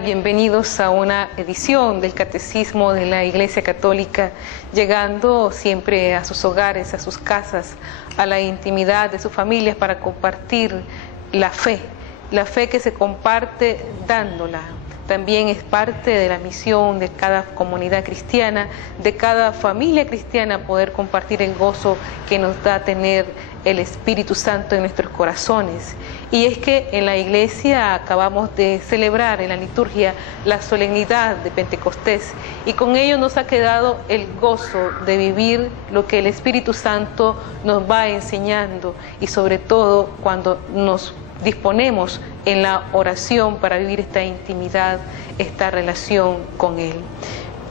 tal? Bienvenidos a una edición del Catecismo de la Iglesia Católica, llegando siempre a sus hogares, a sus casas, a la intimidad de sus familias para compartir la fe que se comparte dándola. También es parte de la misión de cada comunidad cristiana, de cada familia cristiana, poder compartir el gozo que nos da tener el Espíritu Santo en nuestros corazones. Y es que en la iglesia acabamos de celebrar en la liturgia la solemnidad de Pentecostés, y con ello nos ha quedado el gozo de vivir lo que el Espíritu Santo nos va enseñando, y sobre todo cuando nos disponemos en la oración para vivir esta intimidad, esta relación con Él.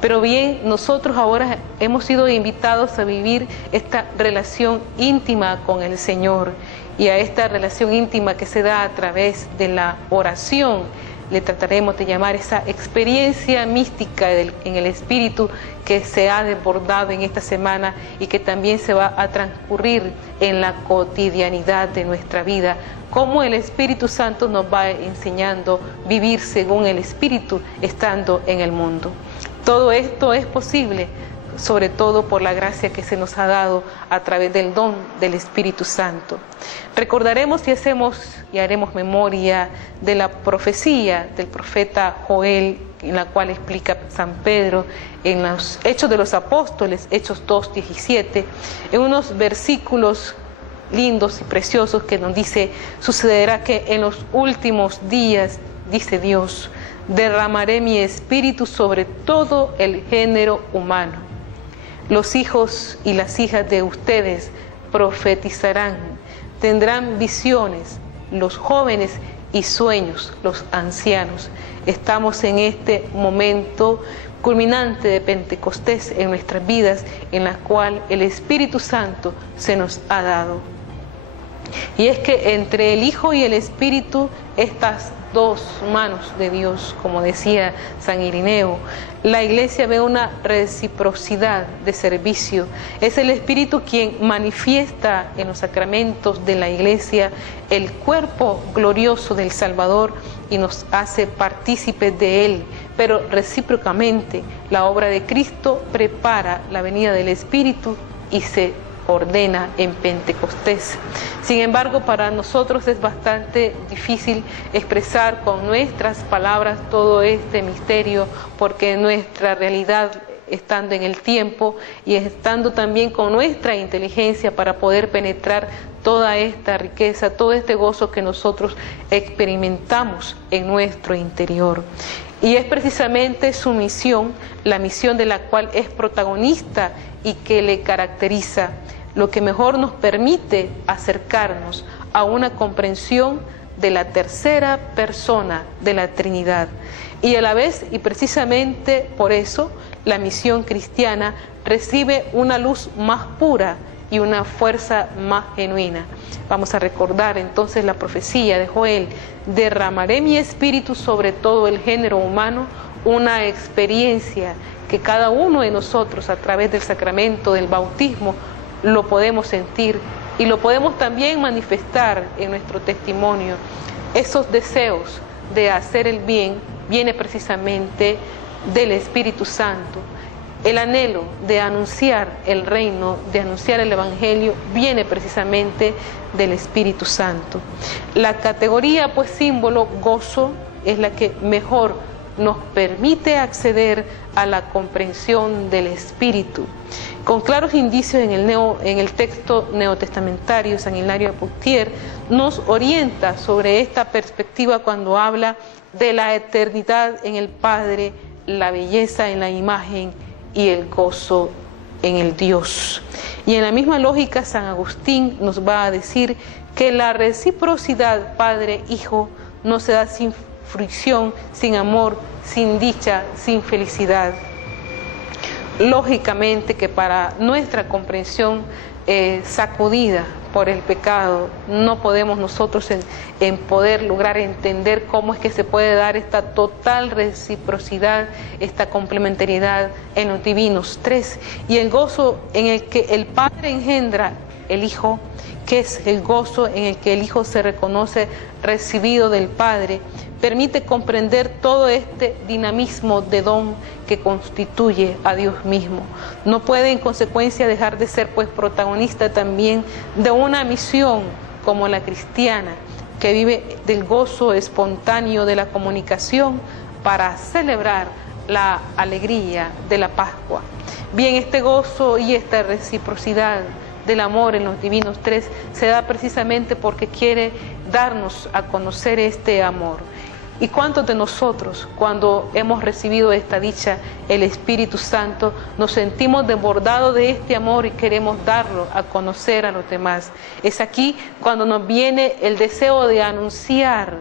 Pero bien, nosotros ahora hemos sido invitados a vivir esta relación íntima con el Señor, y a esta relación íntima que se da a través de la oración le trataremos de llamar esa experiencia mística en el Espíritu que se ha desbordado en esta semana y que también se va a transcurrir en la cotidianidad de nuestra vida, cómo el Espíritu Santo nos va enseñando vivir según el Espíritu estando en el mundo. Todo esto es posible, sobre todo por la gracia que se nos ha dado a través del don del Espíritu Santo. Recordaremos y haremos memoria de la profecía del profeta Joel, en la cual explica San Pedro en los Hechos de los Apóstoles, Hechos 2:17, en unos versículos lindos y preciosos que nos dice: sucederá que en los últimos días, dice Dios, derramaré mi espíritu sobre todo el género humano. Los hijos y las hijas de ustedes profetizarán, tendrán visiones, los jóvenes y sueños, los ancianos. Estamos en este momento culminante de Pentecostés en nuestras vidas, en la cual el Espíritu Santo se nos ha dado. Y es que entre el Hijo y el Espíritu, estas dos manos de Dios, como decía San Irineo, la Iglesia ve una reciprocidad de servicio. Es el Espíritu quien manifiesta en los sacramentos de la Iglesia el cuerpo glorioso del Salvador y nos hace partícipes de Él, pero recíprocamente la obra de Cristo prepara la venida del Espíritu y se ordena en Pentecostés. Sin embargo, para nosotros es bastante difícil expresar con nuestras palabras todo este misterio, porque nuestra realidad, estando en el tiempo y estando también con nuestra inteligencia para poder penetrar toda esta riqueza, todo este gozo que nosotros experimentamos en nuestro interior. Y es precisamente su misión, la misión de la cual es protagonista y que le caracteriza, lo que mejor nos permite acercarnos a una comprensión de la tercera persona de la Trinidad. Y a la vez, y precisamente por eso, la misión cristiana recibe una luz más pura y una fuerza más genuina. Vamos a recordar entonces la profecía de Joel: derramaré mi espíritu sobre todo el género humano, una experiencia que cada uno de nosotros a través del sacramento del bautismo lo podemos sentir y lo podemos también manifestar en nuestro testimonio. Esos deseos de hacer el bien viene precisamente del Espíritu Santo. El anhelo de anunciar el reino, de anunciar el Evangelio, viene precisamente del Espíritu Santo. La categoría, pues símbolo, gozo, es la que mejor nos permite acceder a la comprensión del Espíritu. Con claros indicios en el texto neotestamentario, San Hilario de Poitiers nos orienta sobre esta perspectiva cuando habla de la eternidad en el Padre, la belleza en la imagen y el gozo en el Dios. Y en la misma lógica, San Agustín nos va a decir que la reciprocidad Padre-Hijo no se da sin fricción, sin amor, sin dicha, sin felicidad. Lógicamente que para nuestra comprensión sacudida por el pecado, no podemos nosotros en poder lograr entender cómo es que se puede dar esta total reciprocidad, esta complementariedad en los divinos tres, y el gozo en el que el Padre engendra el Hijo, que es el gozo en el que el Hijo se reconoce recibido del Padre, permite comprender todo este dinamismo de don que constituye a Dios mismo. No puede en consecuencia dejar de ser pues protagonista también de una misión como la cristiana, que vive del gozo espontáneo de la comunicación para celebrar la alegría de la Pascua. Bien, este gozo y esta reciprocidad del amor en los divinos tres se da precisamente porque quiere darnos a conocer este amor. ¿Y cuántos de nosotros, cuando hemos recibido esta dicha, el Espíritu Santo, nos sentimos desbordados de este amor y queremos darlo a conocer a los demás? Es aquí cuando nos viene el deseo de anunciar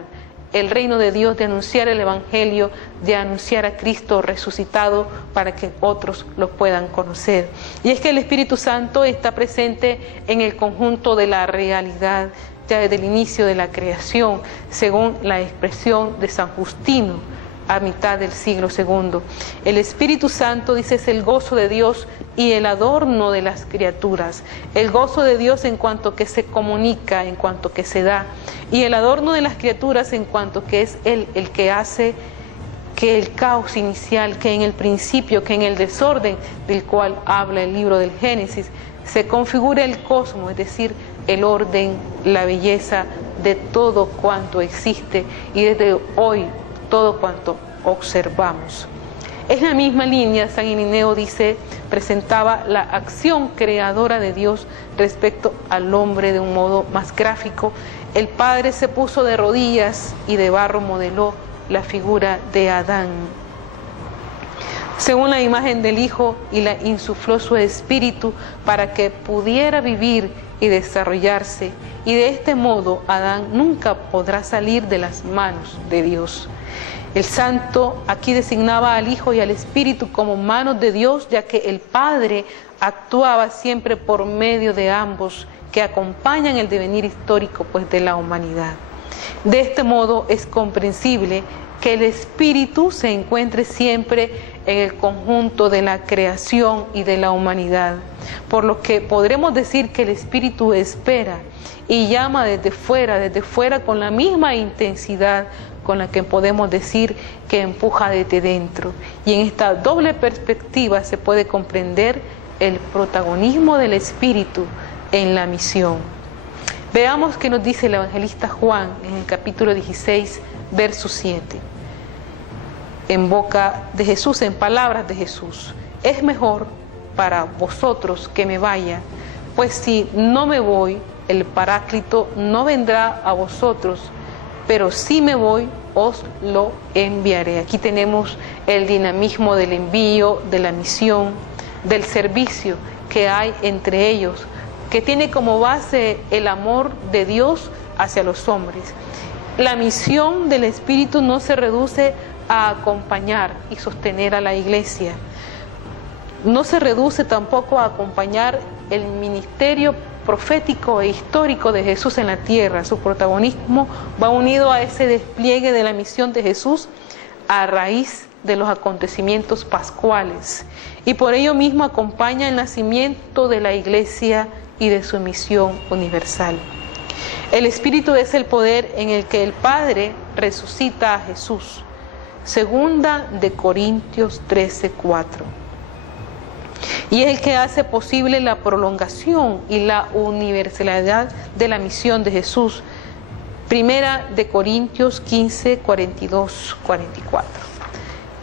el reino de Dios, de anunciar el Evangelio, de anunciar a Cristo resucitado para que otros lo puedan conocer. Y es que el Espíritu Santo está presente en el conjunto de la realidad, ya desde el inicio de la creación, según la expresión de San Justino a mitad del siglo II. El Espíritu Santo, dice, es el gozo de Dios y el adorno de las criaturas. El gozo de Dios en cuanto que se comunica, en cuanto que se da, y el adorno de las criaturas en cuanto que es Él el que hace que el caos inicial, que en el principio, que en el desorden del cual habla el libro del Génesis, se configura el cosmos, es decir, el orden, la belleza de todo cuanto existe y desde hoy todo cuanto observamos. Es la misma línea, San Irineo dice, presentaba la acción creadora de Dios respecto al hombre de un modo más gráfico. El Padre se puso de rodillas y de barro modeló la figura de Adán, según la imagen del Hijo, y la insufló su espíritu para que pudiera vivir y desarrollarse, y de este modo Adán nunca podrá salir de las manos de Dios. El Santo aquí designaba al Hijo y al Espíritu como manos de Dios, ya que el Padre actuaba siempre por medio de ambos, que acompañan el devenir histórico pues de la humanidad. De este modo es comprensible que el Espíritu se encuentre siempre en el conjunto de la creación y de la humanidad, por lo que podremos decir que el Espíritu espera y llama desde fuera con la misma intensidad con la que podemos decir que empuja desde dentro. Y en esta doble perspectiva se puede comprender el protagonismo del Espíritu en la misión. Veamos qué nos dice el evangelista Juan en el capítulo 16, verso 7. En boca de Jesús, en palabras de Jesús: es mejor para vosotros que me vaya, pues si no me voy, el Paráclito no vendrá a vosotros, pero si me voy, os lo enviaré. Aquí tenemos el dinamismo del envío, de la misión, del servicio que hay entre ellos, que tiene como base el amor de Dios hacia los hombres. La misión del Espíritu no se reduce a acompañar y sostener a la iglesia. No se reduce tampoco a acompañar el ministerio profético e histórico de Jesús en la tierra. Su protagonismo va unido a ese despliegue de la misión de Jesús a raíz de los acontecimientos pascuales, y por ello mismo acompaña el nacimiento de la iglesia y de su misión universal. El Espíritu es el poder en el que el Padre resucita a Jesús. Segunda de Corintios 13:4. Y es el que hace posible la prolongación y la universalidad de la misión de Jesús. Primera de Corintios 15:42-44.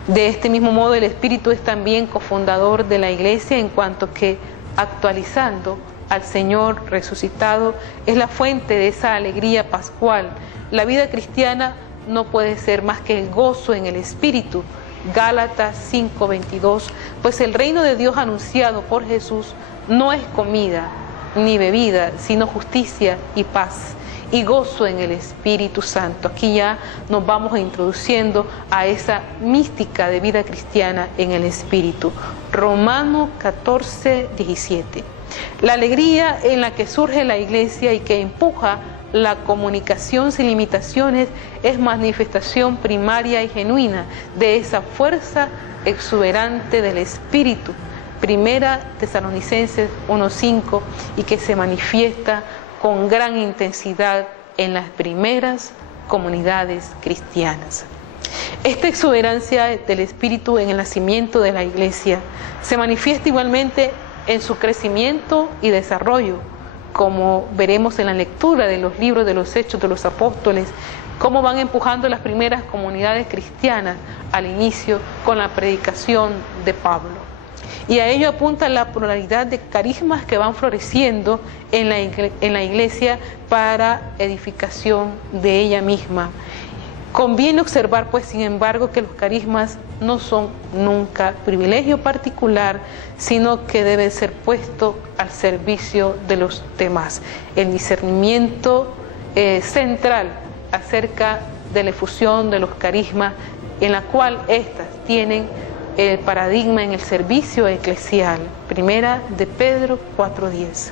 De este mismo modo, el Espíritu es también cofundador de la Iglesia, en cuanto que, actualizando al Señor resucitado, es la fuente de esa alegría pascual. La vida cristiana no puede ser más que el gozo en el Espíritu. Gálatas 5:22, pues el reino de Dios anunciado por Jesús no es comida ni bebida, sino justicia y paz y gozo en el Espíritu Santo. Aquí ya nos vamos introduciendo a esa mística de vida cristiana en el Espíritu. Romanos 14:17. La alegría en la que surge la iglesia y que empuja la comunicación sin limitaciones es manifestación primaria y genuina de esa fuerza exuberante del Espíritu, Primera Tesalonicenses 1:5, y que se manifiesta con gran intensidad en las primeras comunidades cristianas. Esta exuberancia del Espíritu en el nacimiento de la Iglesia se manifiesta igualmente en su crecimiento y desarrollo, como veremos en la lectura de los libros de los Hechos de los Apóstoles, cómo van empujando las primeras comunidades cristianas al inicio con la predicación de Pablo. Y a ello apunta la pluralidad de carismas que van floreciendo en la Iglesia para edificación de ella misma. Conviene observar, pues, sin embargo, que los carismas no son nunca privilegio particular, sino que debe ser puesto al servicio de los demás. El discernimiento central acerca de la efusión de los carismas, en la cual éstas tienen el paradigma en el servicio eclesial. Primera de Pedro 4:10.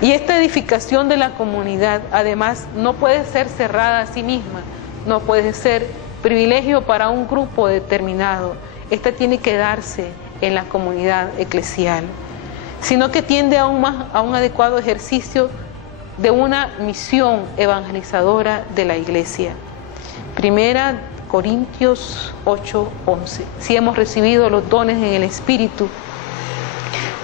Y esta edificación de la comunidad, además, no puede ser cerrada a sí misma, no puede ser privilegio para un grupo determinado. Esta tiene que darse en la comunidad eclesial, sino que tiende a un adecuado ejercicio de una misión evangelizadora de la Iglesia. Primera Corintios 8:11. Si hemos recibido los dones en el Espíritu,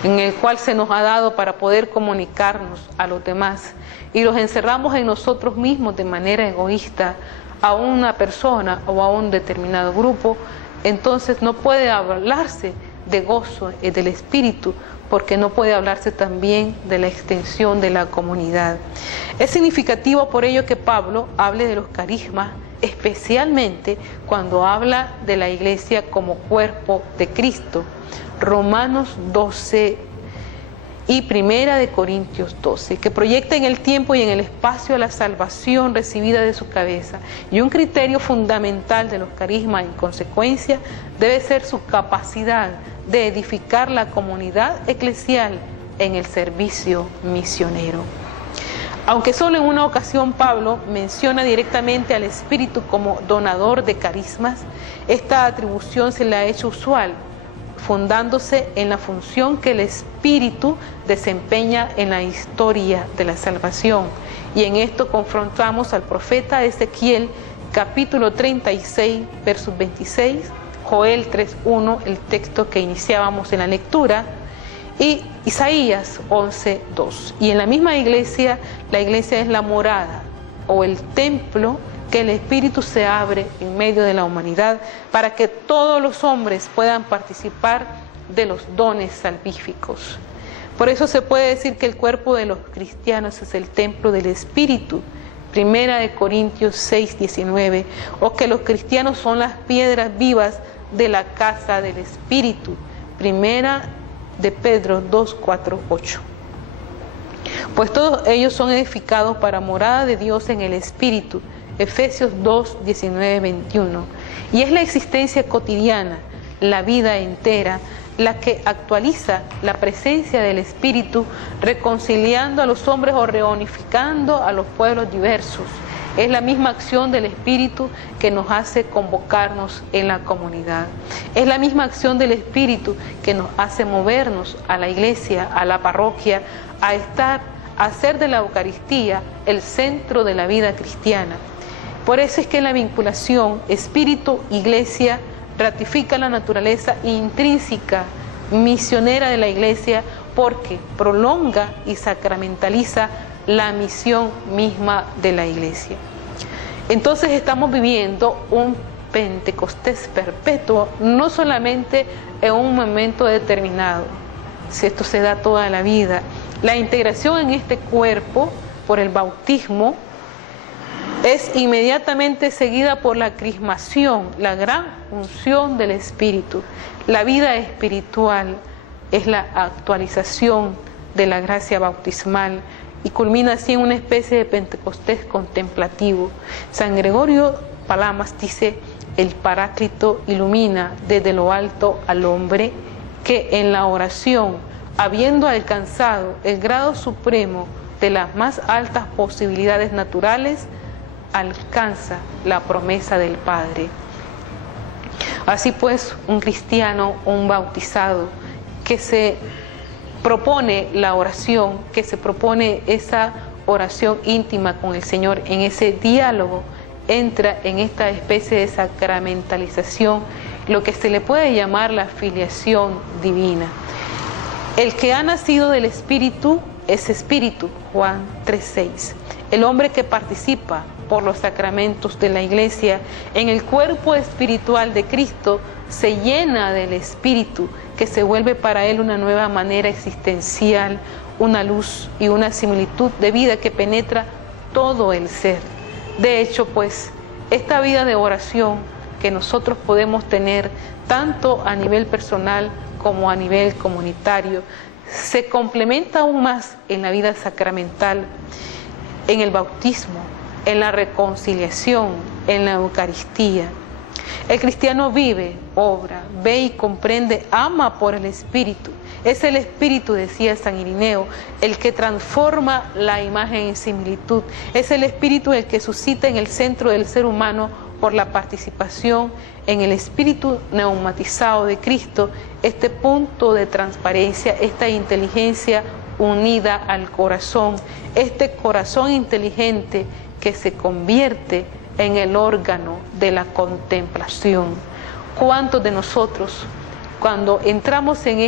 en el cual se nos ha dado para poder comunicarnos a los demás, y los encerramos en nosotros mismos de manera egoísta a una persona o a un determinado grupo, entonces no puede hablarse de gozo del Espíritu, porque no puede hablarse también de la extensión de la comunidad. Es significativo por ello que Pablo hable de los carismas, especialmente cuando habla de la Iglesia como cuerpo de Cristo. Romanos 12 y Primera de Corintios 12, que proyecta en el tiempo y en el espacio la salvación recibida de su cabeza. Y un criterio fundamental de los carismas, en consecuencia, debe ser su capacidad de edificar la comunidad eclesial en el servicio misionero. Aunque solo en una ocasión Pablo menciona directamente al Espíritu como donador de carismas, esta atribución se le ha hecho usual, fundándose en la función que el Espíritu desempeña en la historia de la salvación. Y en esto confrontamos al profeta Ezequiel, capítulo 36, versos 26, Joel 3:1, el texto que iniciábamos en la lectura, y Isaías 11:2. Y en la misma iglesia, la iglesia es la morada o el templo que el Espíritu se abre en medio de la humanidad para que todos los hombres puedan participar de los dones salvíficos. Por eso se puede decir que el cuerpo de los cristianos es el templo del Espíritu, Primera de Corintios 6:19, o que los cristianos son las piedras vivas de la casa del Espíritu, Primera de Pedro 2:4-8. Pues todos ellos son edificados para morada de Dios en el Espíritu, Efesios 2:19-21. Y es la existencia cotidiana, la vida entera, la que actualiza la presencia del Espíritu, reconciliando a los hombres o reunificando a los pueblos diversos. Es la misma acción del Espíritu que nos hace convocarnos en la comunidad. Es la misma acción del Espíritu que nos hace movernos a la iglesia, a la parroquia, a hacer de la Eucaristía el centro de la vida cristiana. Por eso es que la vinculación Espíritu-Iglesia ratifica la naturaleza intrínseca, misionera de la Iglesia, porque prolonga y sacramentaliza la misión misma de la Iglesia. Entonces estamos viviendo un Pentecostés perpetuo, no solamente en un momento determinado, si esto se da toda la vida. La integración en este cuerpo por el bautismo es inmediatamente seguida por la crismación, la gran unción del Espíritu. La vida espiritual es la actualización de la gracia bautismal y culmina así en una especie de Pentecostés contemplativo. San Gregorio Palamas dice: el Paráclito ilumina desde lo alto al hombre que en la oración, habiendo alcanzado el grado supremo de las más altas posibilidades naturales, alcanza la promesa del Padre. Así pues, un cristiano o un bautizado que se propone la oración, que se propone esa oración íntima con el Señor, en ese diálogo, entra en esta especie de sacramentalización, lo que se le puede llamar la filiación divina. El que ha nacido del Espíritu es Espíritu, Juan 3:6. El hombre que participa por los sacramentos de la Iglesia en el cuerpo espiritual de Cristo se llena del Espíritu, que se vuelve para él una nueva manera existencial, una luz y una similitud de vida que penetra todo el ser. De hecho, pues, esta vida de oración que nosotros podemos tener tanto a nivel personal como a nivel comunitario, se complementa aún más en la vida sacramental, en el bautismo, en la reconciliación, en la Eucaristía. El cristiano vive, obra, ve y comprende, ama por el Espíritu. Es el Espíritu, decía San Irineo, el que transforma la imagen en similitud. Es el Espíritu el que suscita en el centro del ser humano, por la participación en el Espíritu neumatizado de Cristo, este punto de transparencia, esta inteligencia unida al corazón, este corazón inteligente que se convierte en el órgano de la contemplación. ¿Cuántos de nosotros, cuando entramos en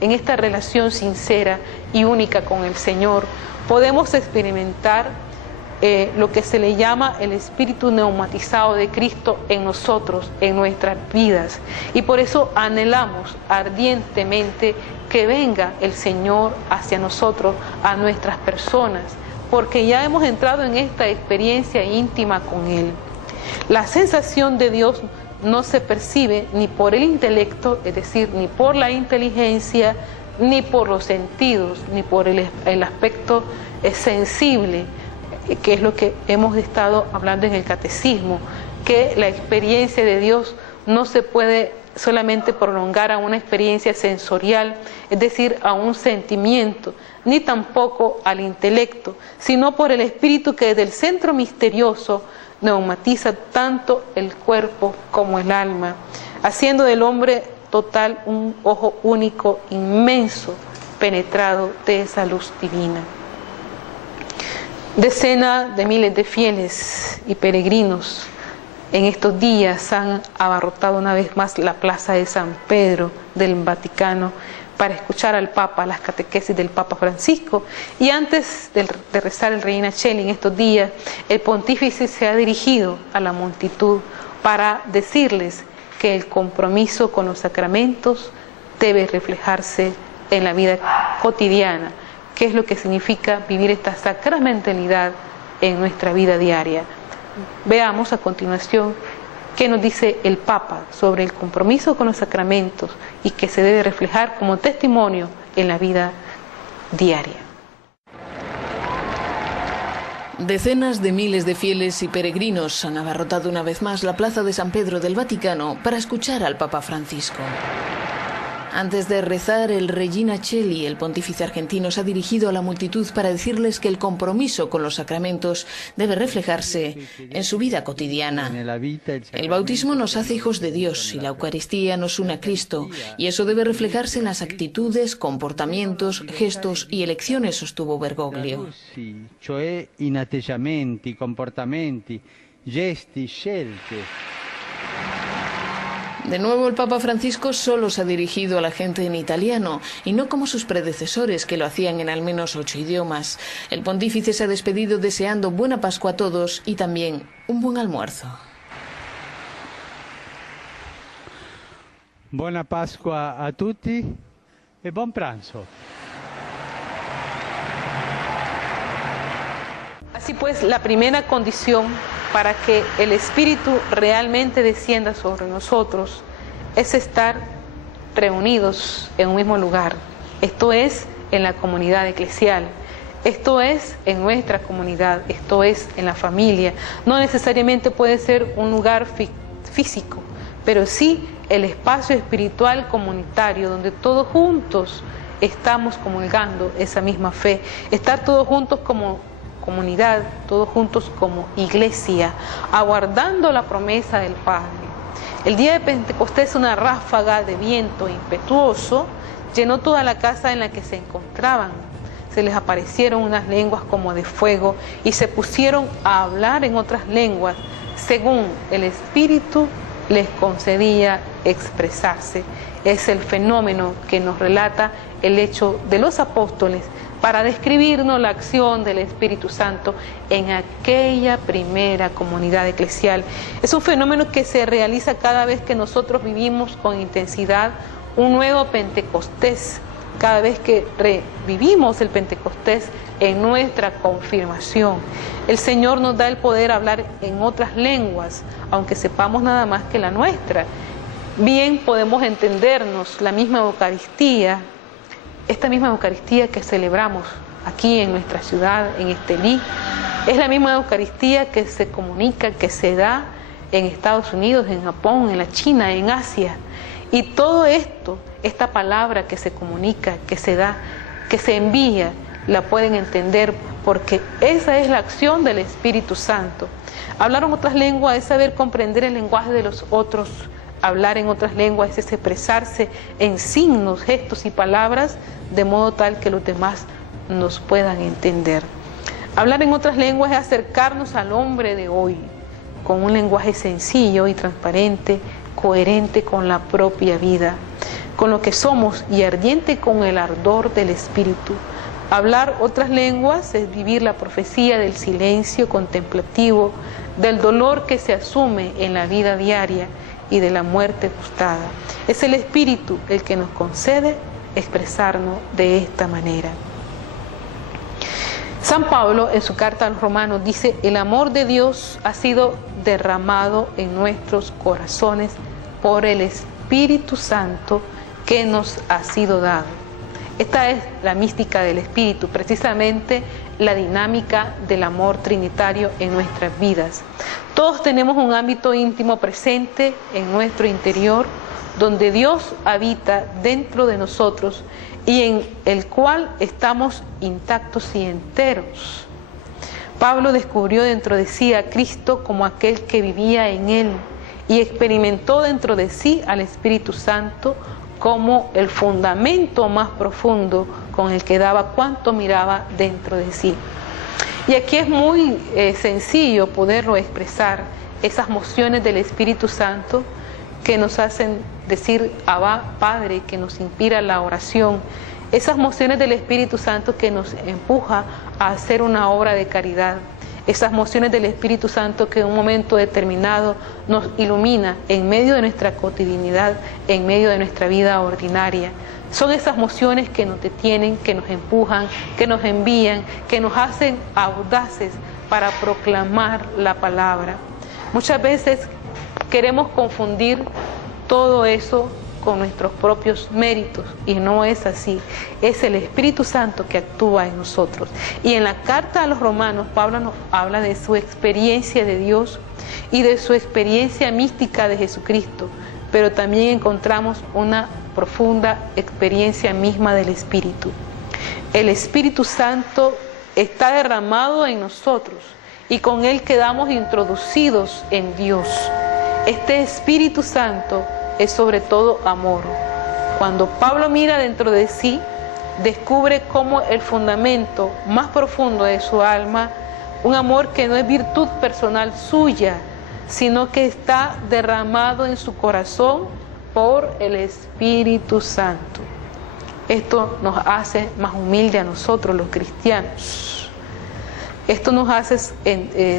esta relación sincera y única con el Señor, podemos experimentar lo que se le llama el Espíritu neumatizado de Cristo en nosotros, en nuestras vidas? Y por eso anhelamos ardientemente que venga el Señor hacia nosotros, a nuestras personas, porque ya hemos entrado en esta experiencia íntima con Él. La sensación de Dios no se percibe ni por el intelecto, es decir, ni por la inteligencia, ni por los sentidos, ni por el aspecto sensible, que es lo que hemos estado hablando en el catecismo, que la experiencia de Dios no se puede solamente prolongar a una experiencia sensorial, es decir, a un sentimiento, ni tampoco al intelecto, sino por el Espíritu que desde el centro misterioso neumatiza tanto el cuerpo como el alma, haciendo del hombre total un ojo único, inmenso, penetrado de esa luz divina. Decenas de miles de fieles y peregrinos en estos días han abarrotado una vez más la plaza de San Pedro del Vaticano para escuchar al Papa, las catequesis del Papa Francisco. Y antes de rezar el Regina Coeli en estos días, el pontífice se ha dirigido a la multitud para decirles que el compromiso con los sacramentos debe reflejarse en la vida cotidiana. ¿Qué es lo que significa vivir esta sacramentalidad en nuestra vida diaria? Veamos a continuación qué nos dice el Papa sobre el compromiso con los sacramentos y que se debe reflejar como testimonio en la vida diaria. Decenas de miles de fieles y peregrinos han abarrotado una vez más la plaza de San Pedro del Vaticano para escuchar al Papa Francisco. Antes de rezar el Regina Coeli, el pontífice argentino se ha dirigido a la multitud para decirles que el compromiso con los sacramentos debe reflejarse en su vida cotidiana. El bautismo nos hace hijos de Dios y la Eucaristía nos une a Cristo, y eso debe reflejarse en las actitudes, comportamientos, gestos y elecciones, sostuvo Bergoglio. Cioè in atteggiamenti, comportamenti, gesti, scelte. De nuevo el Papa Francisco solo se ha dirigido a la gente en italiano y no como sus predecesores que lo hacían en al menos 8 idiomas. El pontífice se ha despedido deseando buena Pascua a todos y también un buen almuerzo. Buona Pasqua a tutti e buon pranzo. Así pues, la primera condición para que el Espíritu realmente descienda sobre nosotros es estar reunidos en un mismo lugar. Esto es en la comunidad eclesial, esto es en nuestra comunidad, esto es en la familia. No necesariamente puede ser un lugar físico, pero sí el espacio espiritual comunitario donde todos juntos estamos comulgando esa misma fe, estar todos juntos como comunidad, todos juntos como iglesia, aguardando la promesa del Padre. El día de Pentecostés, una ráfaga de viento impetuoso llenó toda la casa en la que se encontraban. Se les aparecieron unas lenguas como de fuego y se pusieron a hablar en otras lenguas, según el Espíritu les concedía expresarse. Es el fenómeno que nos relata el hecho de los apóstoles para describirnos la acción del Espíritu Santo en aquella primera comunidad eclesial. Es un fenómeno que se realiza cada vez que nosotros vivimos con intensidad un nuevo Pentecostés, cada vez que revivimos el Pentecostés en nuestra confirmación. El Señor nos da el poder hablar en otras lenguas, aunque sepamos nada más que la nuestra. Bien podemos entendernos la misma Eucaristía, esta misma Eucaristía que celebramos aquí en nuestra ciudad, en Estelí, es la misma Eucaristía que se comunica, que se da en Estados Unidos, en Japón, en la China, en Asia. Y todo esto, esta palabra que se comunica, que se da, que se envía, la pueden entender porque esa es la acción del Espíritu Santo. Hablar en otras lenguas es saber comprender el lenguaje de los otros. Hablar en otras lenguas es expresarse en signos, gestos y palabras de modo tal que los demás nos puedan entender. Hablar en otras lenguas es acercarnos al hombre de hoy con un lenguaje sencillo y transparente, coherente con la propia vida, con lo que somos y ardiente con el ardor del Espíritu. Hablar otras lenguas es vivir la profecía del silencio contemplativo, del dolor que se asume en la vida diaria y de la muerte gustada. Es el Espíritu el que nos concede expresarnos de esta manera. San Pablo en su carta a los Romanos dice: el amor de Dios ha sido derramado en nuestros corazones por el Espíritu Santo que nos ha sido dado. Esta es la mística del Espíritu, precisamente la dinámica del amor trinitario en nuestras vidas. Todos tenemos un ámbito íntimo presente en nuestro interior, donde Dios habita dentro de nosotros y en el cual estamos intactos y enteros. Pablo descubrió dentro de sí a Cristo como aquel que vivía en él y experimentó dentro de sí al Espíritu Santo como el fundamento más profundo con el que daba cuanto miraba dentro de sí. Y aquí es muy sencillo poderlo expresar, esas mociones del Espíritu Santo que nos hacen decir Abba, Padre, que nos inspira la oración, esas mociones del Espíritu Santo que nos empuja a hacer una obra de caridad, esas mociones del Espíritu Santo que en un momento determinado nos ilumina en medio de nuestra cotidianidad, en medio de nuestra vida ordinaria. Son esas mociones que nos detienen, que nos empujan, que nos envían, que nos hacen audaces para proclamar la palabra. Muchas veces queremos confundir todo eso con nuestros propios méritos y no es así. Es el Espíritu Santo que actúa en nosotros. Y en la carta a los Romanos, Pablo nos habla de su experiencia de Dios y de su experiencia mística de Jesucristo, pero también encontramos una profunda experiencia misma del Espíritu. El Espíritu Santo está derramado en nosotros y con él quedamos introducidos en Dios. Este Espíritu Santo es sobre todo amor. Cuando Pablo mira dentro de sí, descubre cómo el fundamento más profundo de su alma, un amor que no es virtud personal suya, sino que está derramado en su corazón por el Espíritu Santo. Esto nos hace más humildes a nosotros los cristianos. Esto nos hace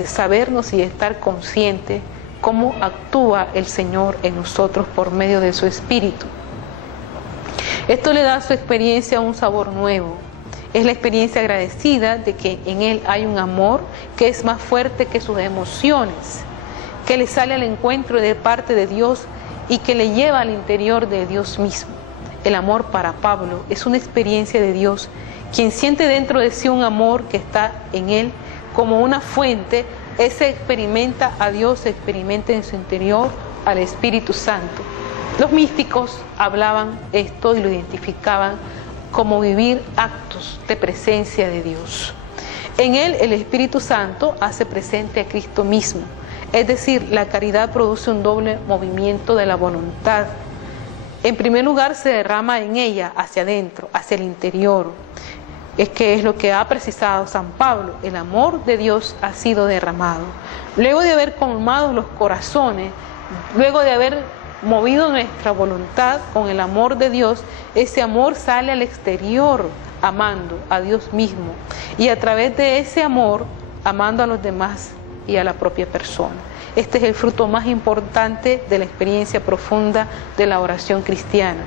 sabernos y estar conscientes cómo actúa el Señor en nosotros por medio de su Espíritu. Esto le da a su experiencia un sabor nuevo. Es la experiencia agradecida de que en Él hay un amor que es más fuerte que sus emociones, que le sale al encuentro de parte de Dios y que le lleva al interior de Dios mismo. El amor para Pablo es una experiencia de Dios. Quien siente dentro de sí un amor que está en Él como una fuente, ese experimenta a Dios, experimenta en su interior al Espíritu Santo. Los místicos hablaban esto y lo identificaban como vivir actos de presencia de Dios. En él el Espíritu Santo hace presente a Cristo mismo, es decir, la caridad produce un doble movimiento de la voluntad. En primer lugar, se derrama en ella, hacia adentro, hacia el interior. Es que es lo que ha precisado San Pablo, el amor de Dios ha sido derramado. Luego de haber colmado los corazones, luego de haber movido nuestra voluntad con el amor de Dios, ese amor sale al exterior, amando a Dios mismo. Y a través de ese amor, amando a los demás y a la propia persona. Este es el fruto más importante de la experiencia profunda de la oración cristiana,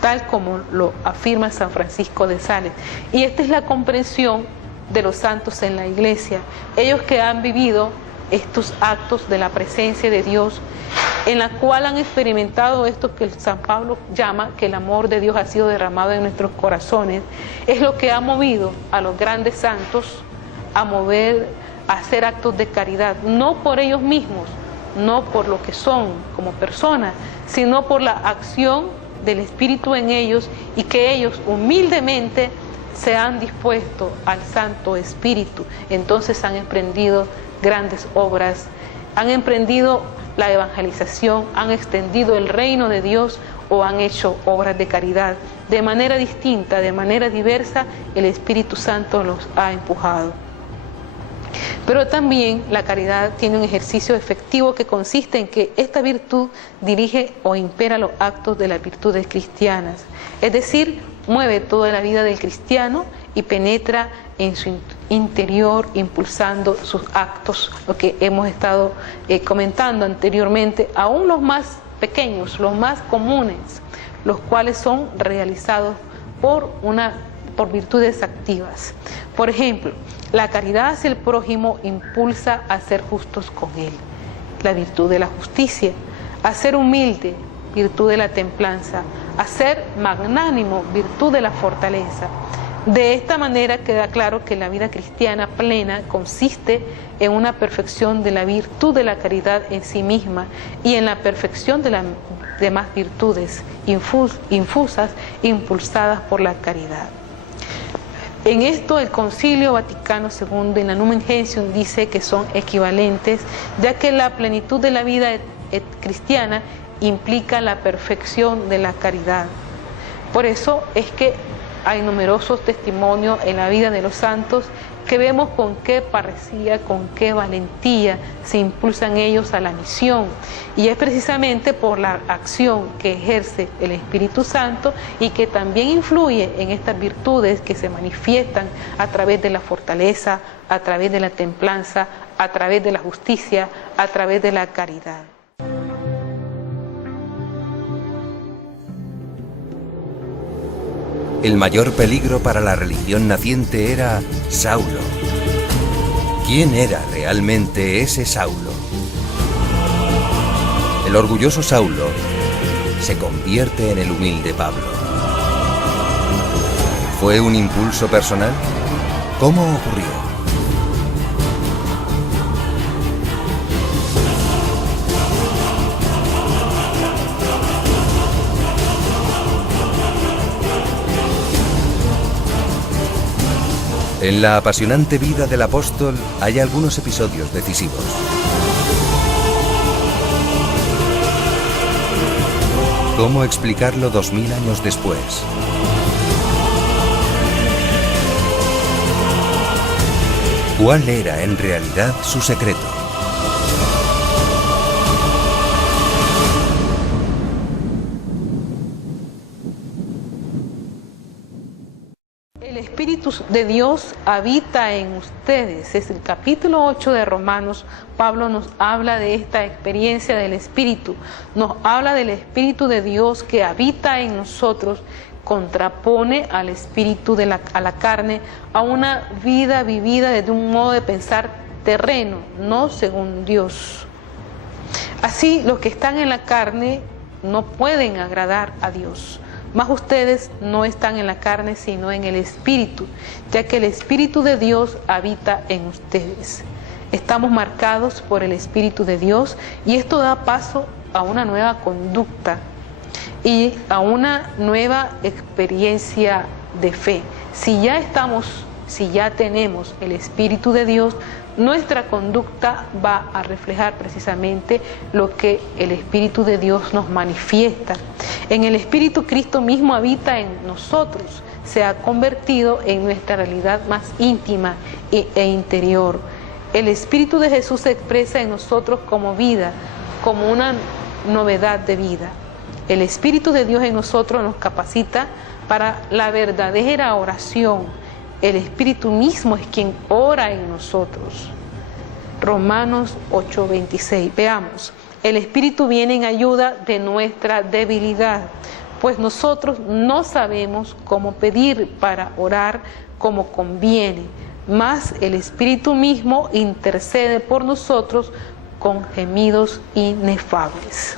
tal como lo afirma San Francisco de Sales. Y esta es la comprensión de los santos en la Iglesia, ellos que han vivido estos actos de la presencia de Dios, en la cual han experimentado esto que San Pablo llama que el amor de Dios ha sido derramado en nuestros corazones, es lo que ha movido a los grandes santos a hacer actos de caridad, no por ellos mismos, no por lo que son como personas, sino por la acción del Espíritu en ellos, y que ellos humildemente se han dispuesto al Santo Espíritu. Entonces han emprendido grandes obras, han emprendido la evangelización, han extendido el reino de Dios o han hecho obras de caridad. De manera distinta, de manera diversa, el Espíritu Santo los ha empujado. Pero también la caridad tiene un ejercicio efectivo que consiste en que esta virtud dirige o impera los actos de las virtudes cristianas. Es decir, mueve toda la vida del cristiano y penetra en su interior, impulsando sus actos, lo que hemos estado comentando anteriormente, aún los más pequeños, los más comunes, los cuales son realizados por virtudes activas. Por ejemplo, la caridad hacia el prójimo impulsa a ser justos con él, la virtud de la justicia; a ser humilde, virtud de la templanza; a ser magnánimo, virtud de la fortaleza. De esta manera queda claro que la vida cristiana plena consiste en una perfección de la virtud de la caridad en sí misma y en la perfección de las demás virtudes infusas, impulsadas por la caridad. En esto el Concilio Vaticano II en la Numen Gentium dice que son equivalentes, ya que la plenitud de la vida cristiana implica la perfección de la caridad. Por eso es que hay numerosos testimonios en la vida de los santos que vemos con qué parresía, con qué valentía se impulsan ellos a la misión. Y es precisamente por la acción que ejerce el Espíritu Santo y que también influye en estas virtudes que se manifiestan a través de la fortaleza, a través de la templanza, a través de la justicia, a través de la caridad. El mayor peligro para la religión naciente era Saulo. ¿Quién era realmente ese Saulo? El orgulloso Saulo se convierte en el humilde Pablo. ¿Fue un impulso personal? ¿Cómo ocurrió? En la apasionante vida del apóstol hay algunos episodios decisivos. ¿Cómo explicarlo 2000 años después? ¿Cuál era en realidad su secreto? El Espíritu de Dios habita en ustedes. Es el capítulo 8 de Romanos. Pablo nos habla de esta experiencia del Espíritu. Nos habla del Espíritu de Dios que habita en nosotros, contrapone al espíritu a la carne, a una vida vivida desde un modo de pensar terreno, no según Dios. Así, los que están en la carne no pueden agradar a Dios. Mas ustedes no están en la carne, sino en el Espíritu, ya que el Espíritu de Dios habita en ustedes. Estamos marcados por el Espíritu de Dios y esto da paso a una nueva conducta y a una nueva experiencia de fe. Si ya estamos si ya tenemos el Espíritu de Dios, nuestra conducta va a reflejar precisamente lo que el Espíritu de Dios nos manifiesta. En el Espíritu, Cristo mismo habita en nosotros, se ha convertido en nuestra realidad más íntima e interior. El Espíritu de Jesús se expresa en nosotros como vida, como una novedad de vida. El Espíritu de Dios en nosotros nos capacita para la verdadera oración. El Espíritu mismo es quien ora en nosotros. Romanos 8:26. Veamos, el Espíritu viene en ayuda de nuestra debilidad, pues nosotros no sabemos cómo pedir para orar como conviene, mas el Espíritu mismo intercede por nosotros con gemidos inefables.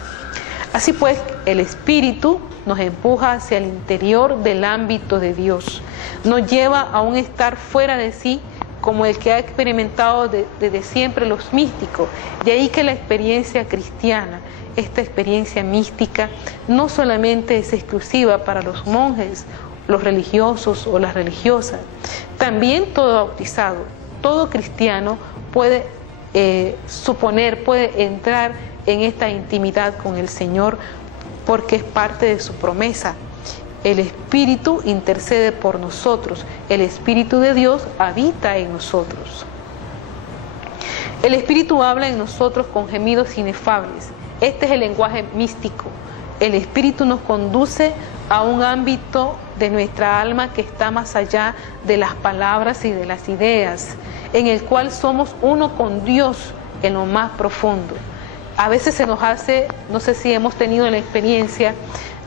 Así pues, el Espíritu nos empuja hacia el interior del ámbito de Dios, nos lleva a un estar fuera de sí, como el que ha experimentado desde siempre los místicos. De ahí que la experiencia cristiana, esta experiencia mística, no solamente es exclusiva para los monjes, los religiosos o las religiosas. También todo bautizado, todo cristiano puede puede entrar en esta intimidad con el Señor, porque es parte de su promesa. El Espíritu intercede por nosotros, el Espíritu de Dios habita en nosotros. El Espíritu habla en nosotros con gemidos inefables. Este es el lenguaje místico. El Espíritu nos conduce a un ámbito de nuestra alma que está más allá de las palabras y de las ideas, en el cual somos uno con Dios en lo más profundo. A veces se nos hace, no sé si hemos tenido la experiencia,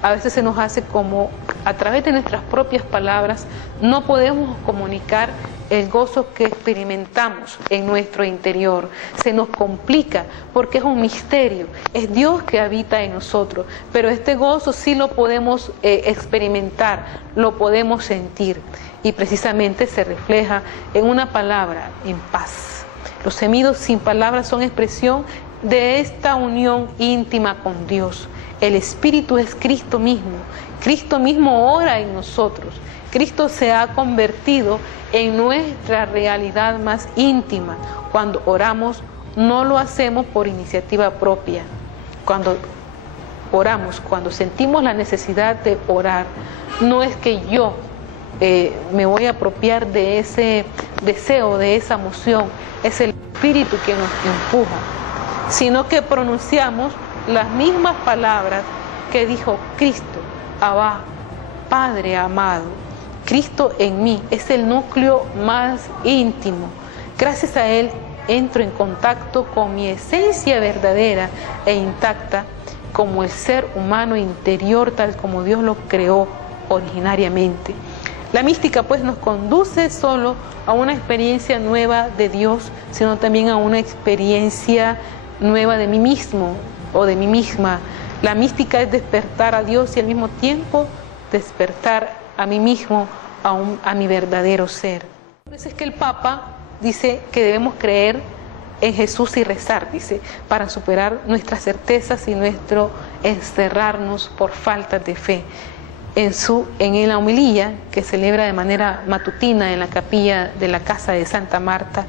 a veces se nos hace como a través de nuestras propias palabras no podemos comunicar el gozo que experimentamos en nuestro interior. Se nos complica porque es un misterio, es Dios que habita en nosotros, pero este gozo sí lo podemos experimentar, lo podemos sentir, y precisamente se refleja en una palabra, en paz. Los gemidos sin palabras son expresión de esta unión íntima con Dios. El Espíritu es Cristo mismo. Cristo mismo ora en nosotros. Cristo se ha convertido en nuestra realidad más íntima. Cuando oramos, no lo hacemos por iniciativa propia. Cuando oramos, cuando sentimos la necesidad de orar, no es que yo me voy a apropiar de ese deseo, de esa emoción. Es el Espíritu que nos empuja, sino que pronunciamos las mismas palabras que dijo Cristo: Abba, Padre amado. Cristo en mí es el núcleo más íntimo. Gracias a Él entro en contacto con mi esencia verdadera e intacta, como el ser humano interior tal como Dios lo creó originariamente. La mística pues nos conduce solo a una experiencia nueva de Dios, sino también a una experiencia nueva de mí mismo o de mí misma. La mística es despertar a Dios y al mismo tiempo despertar a mí mismo, a mi verdadero ser. Por eso es que el Papa dice que debemos creer en Jesús y rezar, dice, para superar nuestras certezas y nuestro encerrarnos por falta de fe. En la homilía que celebra de manera matutina en la capilla de la casa de Santa Marta,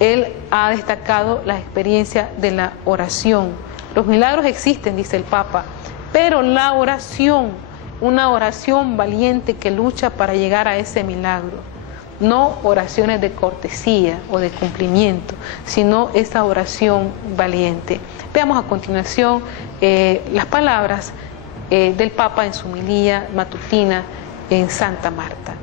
él ha destacado la experiencia de la oración. Los milagros existen, dice el Papa, pero la oración, una oración valiente que lucha para llegar a ese milagro, no oraciones de cortesía o de cumplimiento, sino esa oración valiente. Veamos a continuación las palabras del Papa en su homilía matutina en Santa Marta.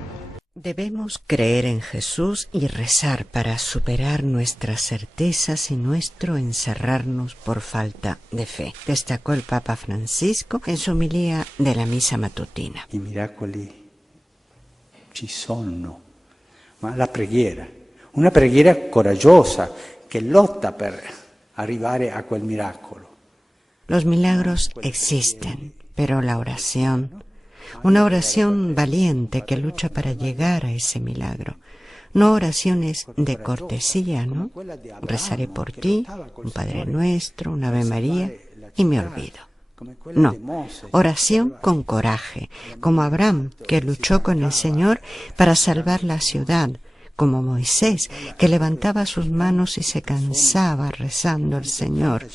Debemos creer en Jesús y rezar para superar nuestras certezas y nuestro encerrarnos por falta de fe, destacó el Papa Francisco en su homilía de la misa matutina. I miracoli ci sono, ma la preghiera, una preghiera coraggiosa che lotta per arrivare a quel miracolo. Los milagros existen, pero la oración, una oración valiente que lucha para llegar a ese milagro. No oraciones de cortesía, ¿no? Rezaré por ti, un Padre Nuestro, un Ave María y me olvido. No, oración con coraje, como Abraham, que luchó con el Señor para salvar la ciudad, como Moisés, que levantaba sus manos y se cansaba rezando al Señor,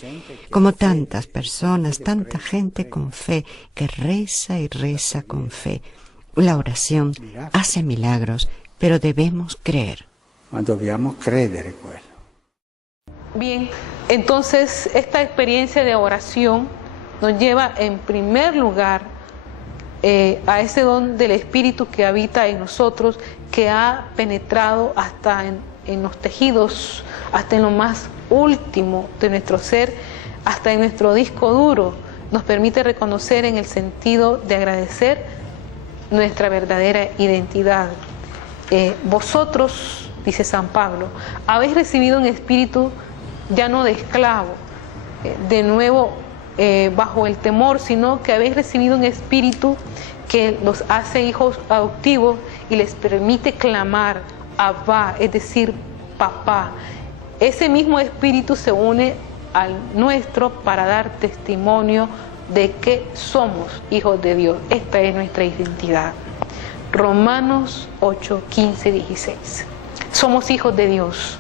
como tantas personas, tanta gente con fe, que reza y reza con fe. La oración hace milagros, pero debemos creer. Ma dobbiamo credere quello. Bien, entonces esta experiencia de oración nos lleva en primer lugar a ese don del Espíritu que habita en nosotros, que ha penetrado hasta en los tejidos, hasta en lo más último de nuestro ser, hasta en nuestro disco duro. Nos permite reconocer en el sentido de agradecer nuestra verdadera identidad. Vosotros, dice San Pablo, habéis recibido un espíritu ya no de esclavo, de nuevo bajo el temor, sino que habéis recibido un espíritu que los hace hijos adoptivos y les permite clamar Abba, es decir, papá. Ese mismo espíritu se une al nuestro para dar testimonio de que somos hijos de Dios. Esta es nuestra identidad. Romanos 8, 15, 16. Somos hijos de Dios.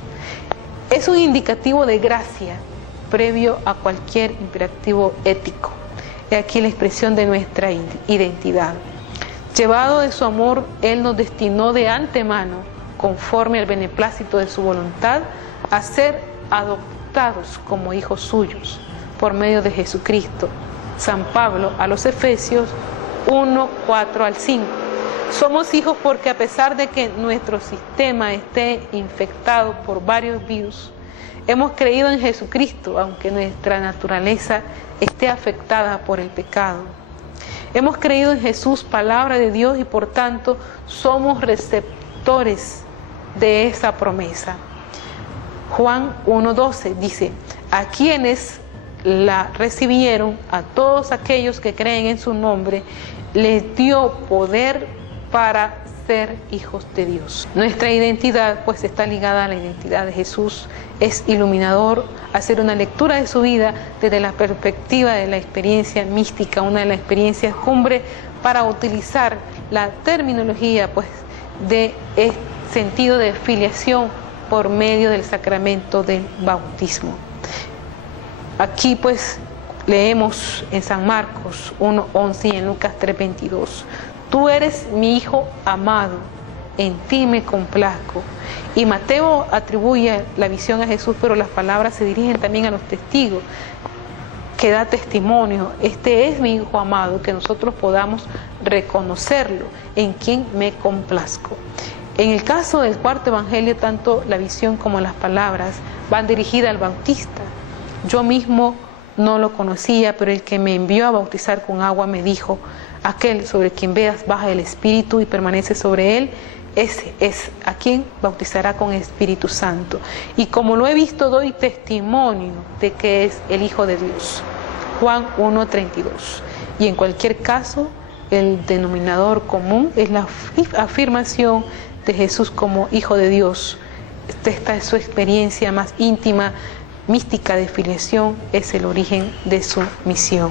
Es un indicativo de gracia previo a cualquier imperativo ético. He aquí la expresión de nuestra identidad. Llevado de su amor, Él nos destinó de antemano, conforme al beneplácito de su voluntad, a ser adoptados como hijos suyos por medio de Jesucristo. San Pablo a los Efesios 1, 4 al 5. Somos hijos porque a pesar de que nuestro sistema esté infectado por varios virus, hemos creído en Jesucristo, aunque nuestra naturaleza esté afectada por el pecado. Hemos creído en Jesús, palabra de Dios, y por tanto somos receptores de esa promesa. Juan 1:12 dice: a quienes la recibieron, a todos aquellos que creen en su nombre, les dio poder para ser hijos de Dios. Nuestra identidad pues está ligada a la identidad de Jesús. Es iluminador hacer una lectura de su vida desde la perspectiva de la experiencia mística, una de las experiencias cumbre, para utilizar la terminología pues de sentido de filiación por medio del sacramento del bautismo. Aquí pues leemos en San Marcos 1:11 y en Lucas 3:22. Tú eres mi Hijo amado, en ti me complazco. Y Mateo atribuye la visión a Jesús, pero las palabras se dirigen también a los testigos, que da testimonio. Este es mi Hijo amado, que nosotros podamos reconocerlo, en quien me complazco. En el caso del cuarto evangelio, tanto la visión como las palabras van dirigidas al Bautista. Yo mismo no lo conocía, pero el que me envió a bautizar con agua me dijo: aquel sobre quien veas baja el Espíritu y permanece sobre él, ese es a quien bautizará con Espíritu Santo. Y como lo he visto, doy testimonio de que es el Hijo de Dios. Juan 1:32. Y en cualquier caso, el denominador común es la afirmación de Jesús como Hijo de Dios. Esta es su experiencia más íntima, mística de filiación, es el origen de su misión.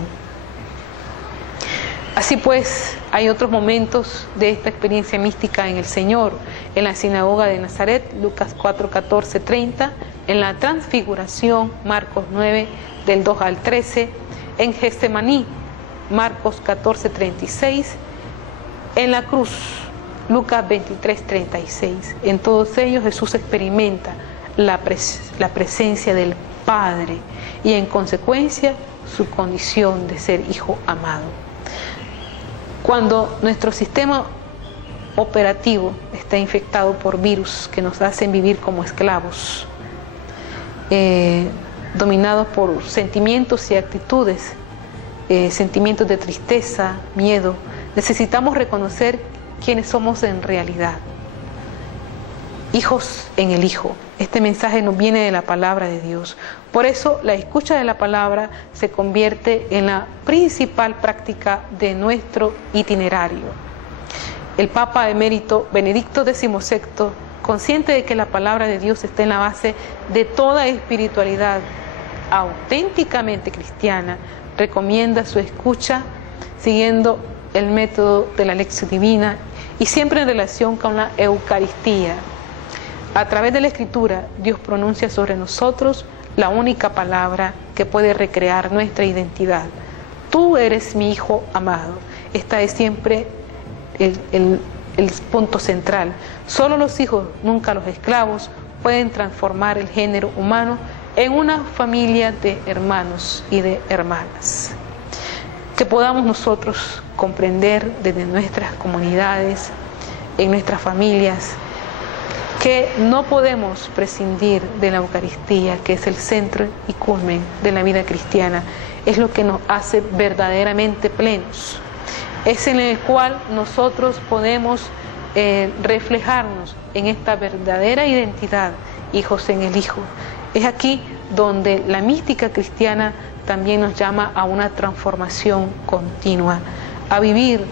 Así pues, hay otros momentos de esta experiencia mística en el Señor: en la sinagoga de Nazaret, Lucas 4, 14, 30, en la transfiguración, Marcos 9, del 2 al 13, en Getsemaní, Marcos 14, 36, en la cruz, Lucas 23, 36. En todos ellos Jesús experimenta la presencia del Padre y en consecuencia su condición de ser Hijo amado. Cuando nuestro sistema operativo está infectado por virus que nos hacen vivir como esclavos, dominados por sentimientos y actitudes, sentimientos de tristeza, miedo, necesitamos reconocer quiénes somos en realidad. Hijos en el Hijo. Este mensaje nos viene de la palabra de Dios. Por eso la escucha de la palabra se convierte en la principal práctica de nuestro itinerario. El Papa emérito Benedicto XVI, consciente de que la palabra de Dios está en la base de toda espiritualidad auténticamente cristiana, recomienda su escucha siguiendo el método de la lección divina y siempre en relación con la Eucaristía. A través de la Escritura, Dios pronuncia sobre nosotros la única palabra que puede recrear nuestra identidad. Tú eres mi hijo amado. Esta es siempre el punto central. Solo los hijos, nunca los esclavos, pueden transformar el género humano en una familia de hermanos y de hermanas. Que podamos nosotros comprender desde nuestras comunidades, en nuestras familias, que no podemos prescindir de la Eucaristía, que es el centro y culmen de la vida cristiana. Es lo que nos hace verdaderamente plenos. Es en el cual nosotros podemos reflejarnos en esta verdadera identidad, hijos en el Hijo. Es aquí donde la mística cristiana también nos llama a una transformación continua, a vivir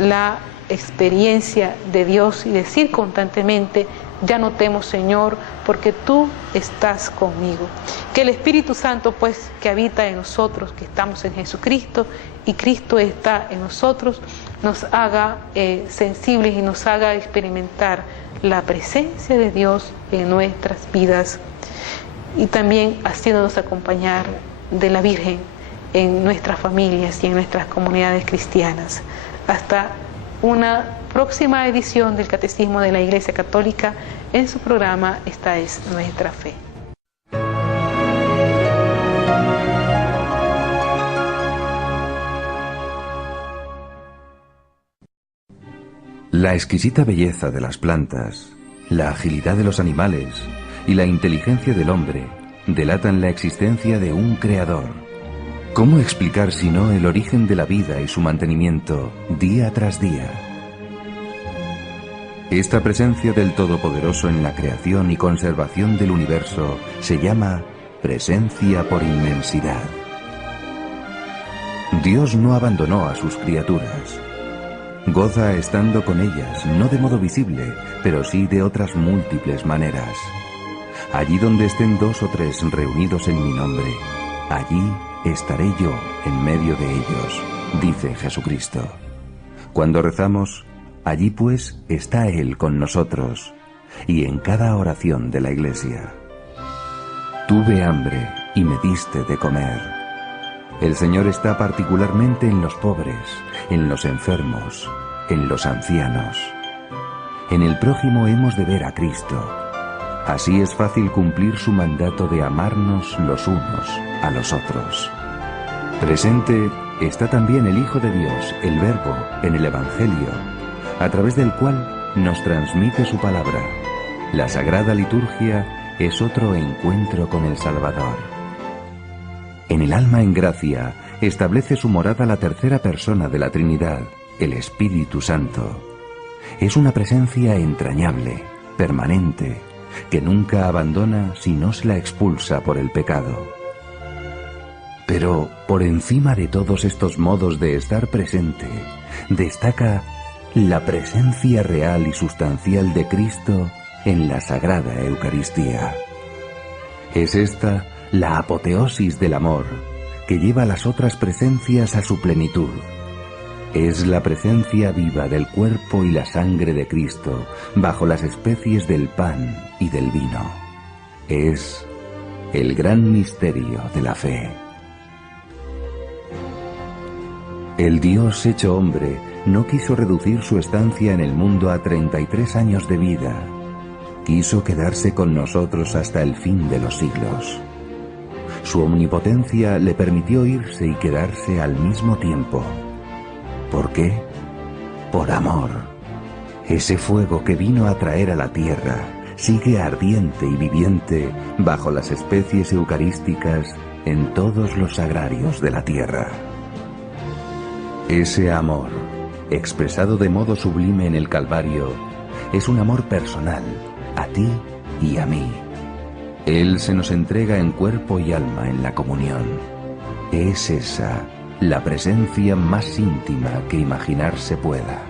la experiencia de Dios y decir constantemente: ya no temo, Señor, porque tú estás conmigo. Que el Espíritu Santo, pues, que habita en nosotros, que estamos en Jesucristo y Cristo está en nosotros, nos haga sensibles y nos haga experimentar la presencia de Dios en nuestras vidas, y también haciéndonos acompañar de la Virgen en nuestras familias y en nuestras comunidades cristianas. Hasta una próxima edición del Catecismo de la Iglesia Católica en su programa Esta es nuestra fe. La exquisita belleza de las plantas, la agilidad de los animales y la inteligencia del hombre delatan la existencia de un creador. ¿Cómo explicar si no el origen de la vida y su mantenimiento día tras día? Esta presencia del Todopoderoso en la creación y conservación del universo se llama presencia por inmensidad. Dios no abandonó a sus criaturas. Goza estando con ellas, no de modo visible, pero sí de otras múltiples maneras. Allí donde estén 2 o 3 reunidos en mi nombre, allí estaré yo en medio de ellos, dice Jesucristo. Cuando rezamos, allí pues está Él con nosotros, y en cada oración de la Iglesia. Tuve hambre y me diste de comer. El Señor está particularmente en los pobres, en los enfermos, en los ancianos. En el prójimo hemos de ver a Cristo. Así es fácil cumplir su mandato de amarnos los unos a los otros. Presente está también el Hijo de Dios, el Verbo, en el Evangelio, a través del cual nos transmite su palabra. La Sagrada Liturgia es otro encuentro con el Salvador. En el alma en gracia establece su morada la tercera persona de la Trinidad, el Espíritu Santo. Es una presencia entrañable, permanente, que nunca abandona si no se la expulsa por el pecado. Pero por encima de todos estos modos de estar presente, destaca la presencia real y sustancial de Cristo en la Sagrada Eucaristía. Es esta la apoteosis del amor que lleva las otras presencias a su plenitud. Es la presencia viva del cuerpo y la sangre de Cristo bajo las especies del pan y del vino. Es el gran misterio de la fe. El Dios hecho hombre no quiso reducir su estancia en el mundo a 33 años de vida. Quiso quedarse con nosotros hasta el fin de los siglos. Su omnipotencia le permitió irse y quedarse al mismo tiempo. ¿Por qué? Por amor. Ese fuego que vino a traer a la tierra sigue ardiente y viviente bajo las especies eucarísticas en todos los sagrarios de la tierra. Ese amor, expresado de modo sublime en el Calvario, es un amor personal, a ti y a mí. Él se nos entrega en cuerpo y alma en la comunión. Es esa la presencia más íntima que imaginarse pueda.